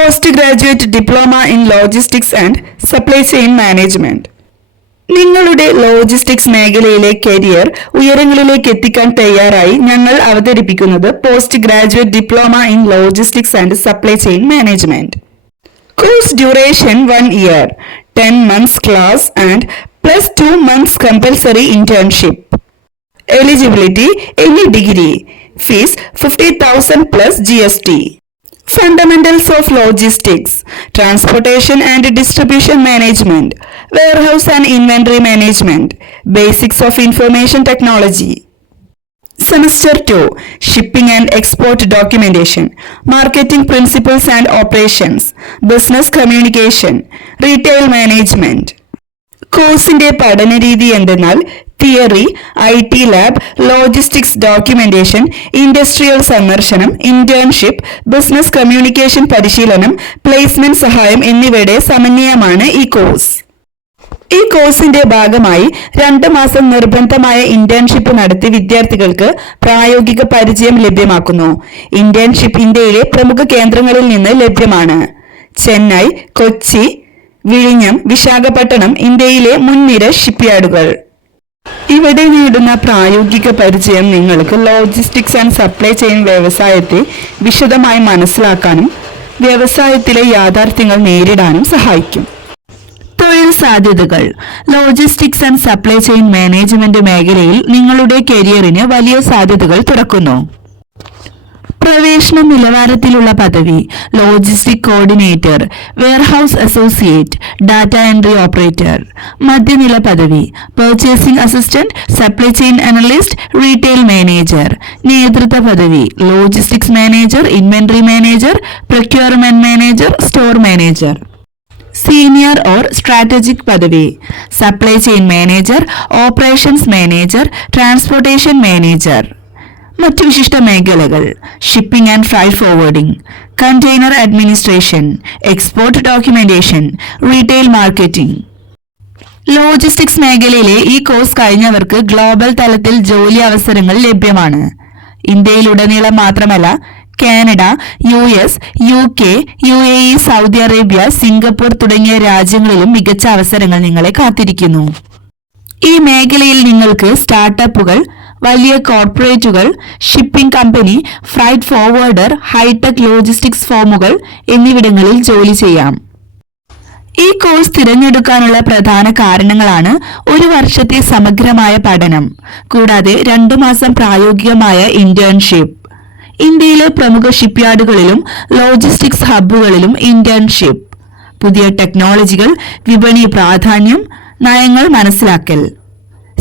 Post graduate diploma in logistics and supply chain management നിങ്ങളുടെ logistics മേഖലയിലെ career ഉയരങ്ങളിലേക്ക് എത്തിക്കാൻ തയ്യാറായി ഞങ്ങൾ അവതരിപ്പിക്കുന്നത് post graduate diploma in logistics and supply chain management course duration one year ten months class and plus two months compulsory internship eligibility any degree fees fifty thousand plus G S T fundamentals of logistics transportation and distribution management warehouse and inventory management basics of information technology semester two shipping and export documentation marketing principles and operations business communication retail management കോഴ്സിന്റെ പഠന രീതി എന്തെന്നാൽ theory I T lab logistics documentation industrial സന്ദർശനം internship business communication പരിശീലനം placement സഹായം എന്നിവയുടെ സമന്വയമാണ് ഈ course. ഈ കോഴ്സിന്റെ ഭാഗമായി രണ്ട് മാസം നിർബന്ധമായ ഇന്റേൺഷിപ്പ് നടത്തി വിദ്യാർത്ഥികൾക്ക് പ്രായോഗിക പരിചയം ലഭ്യമാക്കുന്നു. ഇന്റേൺഷിപ്പ് ഇന്ത്യയിലെ പ്രമുഖ കേന്ദ്രങ്ങളിൽ നിന്ന് ലഭ്യമാണ്. ചെന്നൈ കൊച്ചി വിഴിഞ്ഞം വിശാഖപട്ടണം ഇന്ത്യയിലെ മുൻനിര ഷിപ്പ്യാർഡുകൾ. ഇവിടെ നേടുന്ന പ്രായോഗിക പരിചയം നിങ്ങൾക്ക് ലോജിസ്റ്റിക്സ് ആൻഡ് സപ്ലൈ ചെയിൻ വ്യവസായത്തെ വിശദമായി മനസ്സിലാക്കാനും വ്യവസായത്തിലെ യാഥാർത്ഥ്യങ്ങൾ നേരിടാനും സഹായിക്കും. തൊഴിൽ സാധ്യതകൾ. Logistics and supply chain management മേഖലയിൽ നിങ്ങളുടെ കരിയറിന് വലിയ സാധ്യതകൾ തുറക്കുന്നു. പ്രവേശന നിലവാരത്തിലുള്ള പദവി logistic coordinator warehouse associate data entry operator മധ്യനില പദവി purchasing assistant supply chain analyst retail manager നേതൃത്വ പദവി logistics manager inventory manager procurement manager store manager. Senior or strategic പദവി supply chain manager operations manager transportation manager. മറ്റു വിശിഷ്ട മേഖലകൾ shipping and freight forwarding container administration export documentation retail marketing logistics മേഖലയിലെ ഈ course കഴിഞ്ഞവർക്ക് global തലത്തിൽ ജോലി അവസരങ്ങൾ ലഭ്യമാണ്. ഇന്ത്യയിലുടനീളം മാത്രമല്ല Canada U S U K U A E Saudi Arabia Singapore തുടങ്ങിയ രാജ്യങ്ങളിലും മികച്ച അവസരങ്ങൾ നിങ്ങളെ കാത്തിരിക്കുന്നു. ഈ മേഖലയിൽ നിങ്ങൾക്ക് സ്റ്റാർട്ടപ്പുകൾ വലിയ കോർപ്പറേറ്റുകൾ shipping company freight forwarder hitech logistics ഫോമുകൾ എന്നിവിടങ്ങളിൽ ജോലി ചെയ്യാം. ഈ കോഴ്സ് തിരഞ്ഞെടുക്കാനുള്ള പ്രധാന കാരണങ്ങളാണ് ഒരു വർഷത്തെ സമഗ്രമായ പഠനം കൂടാതെ രണ്ടു മാസം പ്രായോഗികമായ ഇന്റേൺഷിപ്പ് ഇന്ത്യയിലെ പ്രമുഖ ഷിപ്പ്യാർഡുകളിലും ലോജിസ്റ്റിക്സ് ഹബ്ബുകളിലും ഇന്റേൺഷിപ്പ് പുതിയ ടെക്നോളജികൾ വിപണി പ്രാധാന്യം നയങ്ങൾ മനസ്സിലാക്കൽ.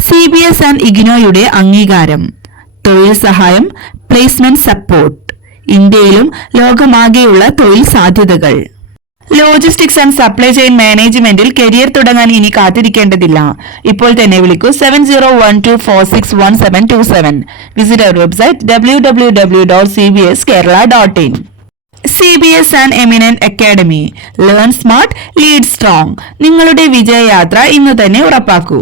സി ബി എസ് ആൻഡ് ഇഗ്നോയുടെ അംഗീകാരം തൊഴിൽ സഹായം പ്ലേസ്മെന്റ് സപ്പോർട്ട് ഇന്ത്യയിലും ലോകമാകെയുള്ള തൊഴിൽ സാധ്യതകൾ. ലോജിസ്റ്റിക്സ് ആൻഡ് സപ്ലൈ ചെയിൻ മാനേജ്മെന്റിൽ കരിയർ തുടങ്ങാൻ ഇനി കാത്തിരിക്കേണ്ടതില്ല. ഇപ്പോൾ തന്നെ വിളിക്കൂ seven zero one two four six one seven two seven visit our website W W W dot C B S Kerala dot in C B S and eminent academy learn smart lead strong നിങ്ങളുടെ വിജയയാത്ര ഇന്ന് തന്നെ ഉറപ്പാക്കൂ.